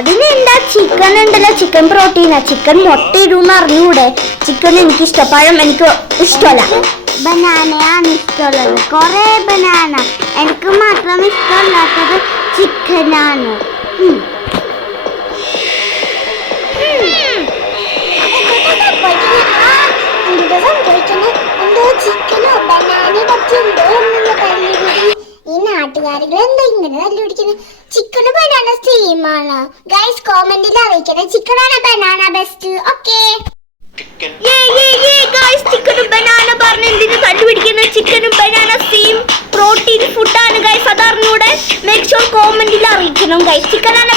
അതിനെന്താ ചിക്കൻ ഉണ്ടല്ലോ, chicken പ്രോട്ടീനാ. Chicken മുട്ട ഇടുന്ന് അറിഞ്ഞൂടെ? ചിക്കൻ എനിക്ക് ഇഷ്ടം, പഴം എനിക്ക് ഇഷ്ടമല്ല. ബനാനയാണ് ഇഷ്ടമുള്ളത്, കൊറേ ബനാന. എനിക്ക് മാത്രം ഇഷ്ടമല്ലാത്തത് ചിക്കനാണ്. ചിക്കനോ ബനാനയെ പറ്റി എന്തോ ഈ നാട്ടുകാരികൾ എന്താ ഇങ്ങനെ തല്ലുപിടിക്കുന്നത്? ചിക്കന് ബനാന സെയിമാണ്. ഗൈസ് കോമെന്റിൽ അറിയിക്കണേ, ചിക്കനാണ് ബനാന ബെസ്റ്റ്. ഓക്കെ ചിക്കനും ബനാന പറഞ്ഞ എന്തിനു തല്ലുപിടിക്കുന്നത്? ചിക്കനും ബനാന സെയിം പ്രോട്ടീൻ ഫുഡാണ് ഗൈസ്, അതറിഞ്ഞൂടെ? മേക്ക് ഷുവർ കോമെന്റിൽ അറിയിക്കണം ഗൈസ്, ചിക്കനാണ്